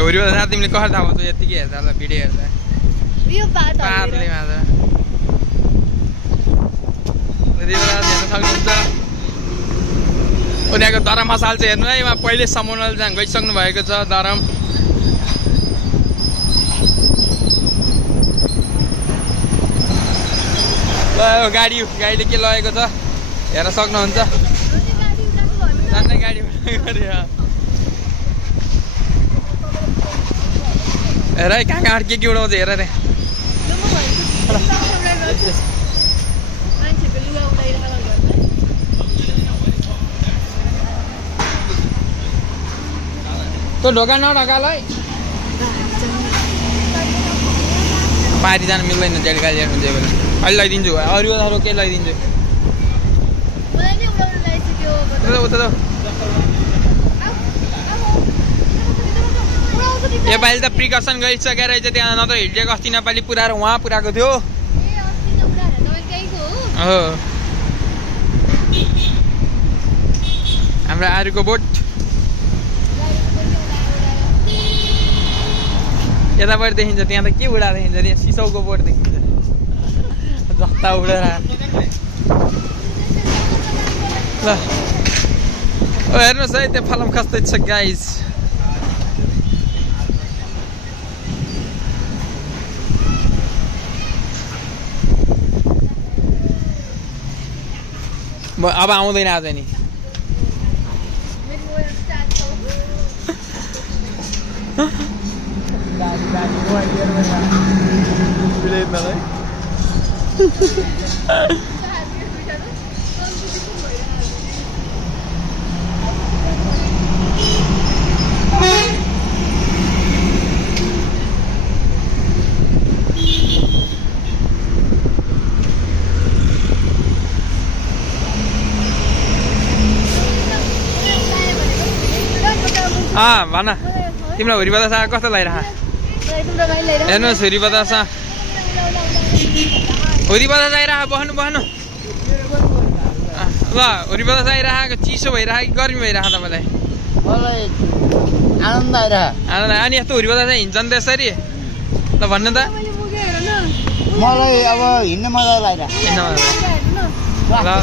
हुरीबाट जाँदा तिमीले कसरी थाहा पाउँछौ यतिकै हेर्दा होला भिडियो हेर्दा यो पातले मात्र यति बेला हेर्न सक्नुहुन्छ उनीहरूको धरम मसाल चाहिँ हेर्नु है उहाँ पहिले समुद्र जहाँ गइसक्नु भएको छ धरम गाडीले के लगेको छ हेर्न सक्नुहुन्छ जान्ने गाडी हेर है कहाँ कहाँ के उडाउँछ हेर रे त्यो ढोका नढकाल है पारी जानु मिल्दैन जेल गाडी हेर्नु चाहिँ बेला अहिले लगाइदिन्छु अरू अरू के लगाइदिन्छु योपालि त प्रिकसन गरिसकेर रहेछ त्यहाँ नत्र हिँडेको अस्ति नेपाली पुऱ्याएर उहाँ पुऱ्याएको थियो हाम्रो आरुको बोट यताबाट देखिन्छ त्यहाँ त के उडा देखिन्छ त्यहाँ सिसौको बोट देखिन्छ जस्ता उडेर ल हेर्नुहोस् है त्यो फलम खस्दै छ गाइज अब आउँदैन आज नि भन तिमीलाई हुरी बतासा कस्तो लागिरह हेर्नुहोस् हुरी बतासा आइरह बस्नु बस्नु ल हुरी बतासा आइरहेको चिसो भइरहेको कि गर्मी भइरहेको तपाईँलाई आनन्द आनन्द अनि यस्तो हुरी बतासा हिँड्छ नि त्यसरी ल भन्नु त मलाई अब हिँड्न मजा हिँड्न मजा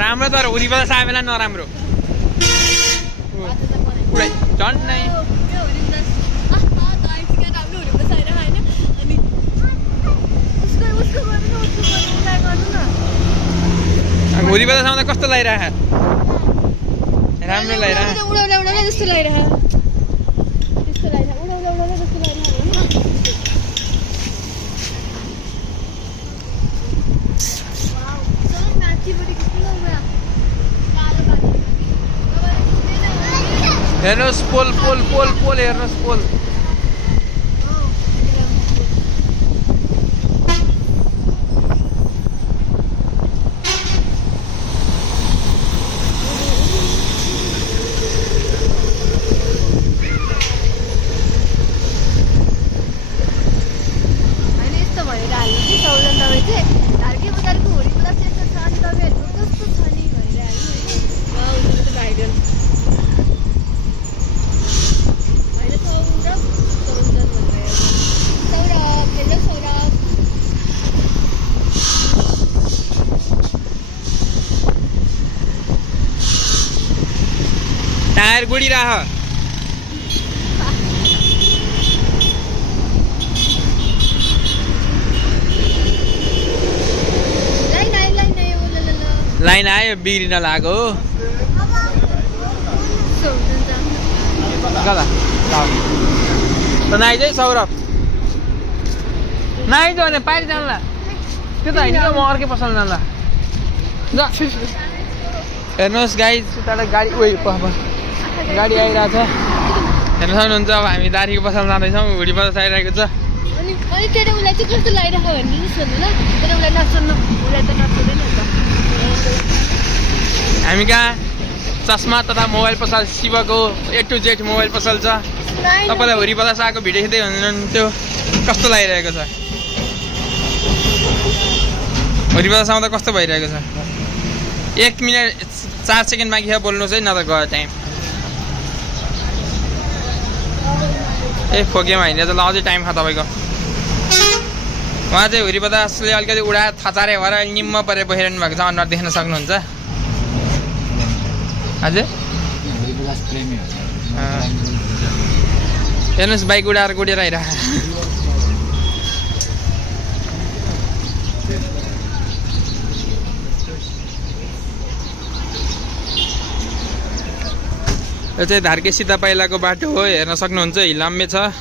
राम्रो तर हुरी बतासा आए बेला नराम्रो झन्नै हुरी बतासामा त कस्तो लागिरह राम्रो लागिरह हेर्नुहोस् पोल पोल पोल पोल हेर्नुहोस् पोल टायर गुडिरह लाइन आयो बिग्रिन लाग्यो नआइज है सौरभ नआइज भने पारि जान्ला त्यो त होइन म अर्कै पसल जान्ला हेर्नुहोस् गाइज उता गाडी गाडी आइरहेको छ हेर्नु सक्नुहुन्छ अब हामी दारीको पसल जाँदैछौँ हुडी बजास आइरहेको छ हामी कहाँ चस्मा तथा मोबाइल पसल शिवको A to Z मोबाइल पसल छ तपाईँलाई हुडी बजास आएको भिडियो खिच्दै हुनुहुन्थ्यो कस्तो लागिरहेको छ हुडी बजास आउँदा कस्तो भइरहेको छ 1 मिनट 4 सेकेन्ड बाँकी छ बोल्नुहोस् है न त गयो टाइम ए फोकेमा हिँडेर त ल अझै टाइम खा तपाईँको उहाँ चाहिँ हुरी बतासले अलिकति उडा थचारे भएर निम्म परेर बसिरहनु भएको छ अनुहार देख्न सक्नुहुन्छ हजुर हेर्नुहोस् बाइक उडाएर गुडेर आइरह यो चाहिँ धार्के सिधा पाइलाको बाटो हो हेर्न सक्नुहुन्छ हिलाम्मे छ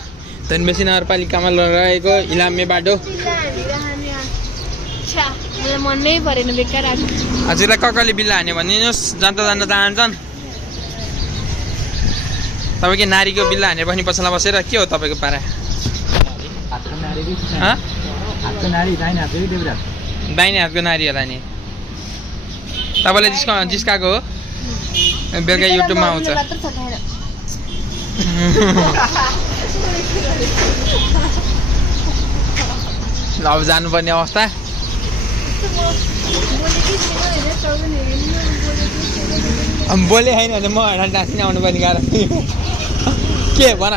धनबेसी नगरपालिकामा रहेको हिलाम्मे बाटो मनै परेन बेकार हजुरलाई ककले बिल्ला हान्यो भनिदिनुहोस् जान्दा जान्दा चाहन्छन् तपाईँको नारीको बिल्ला हाने पनि पछाडि बसेर के हो तपाईँको पारा दाहिने हातको नारी होला नि तपाईँलाई जिस्काएको हो बेलुका युट्युबमा आउँछ ल अब जानुपर्ने अवस्था बोले होइन भने म डाँसी आउनु पर्ने गाह्रो के भन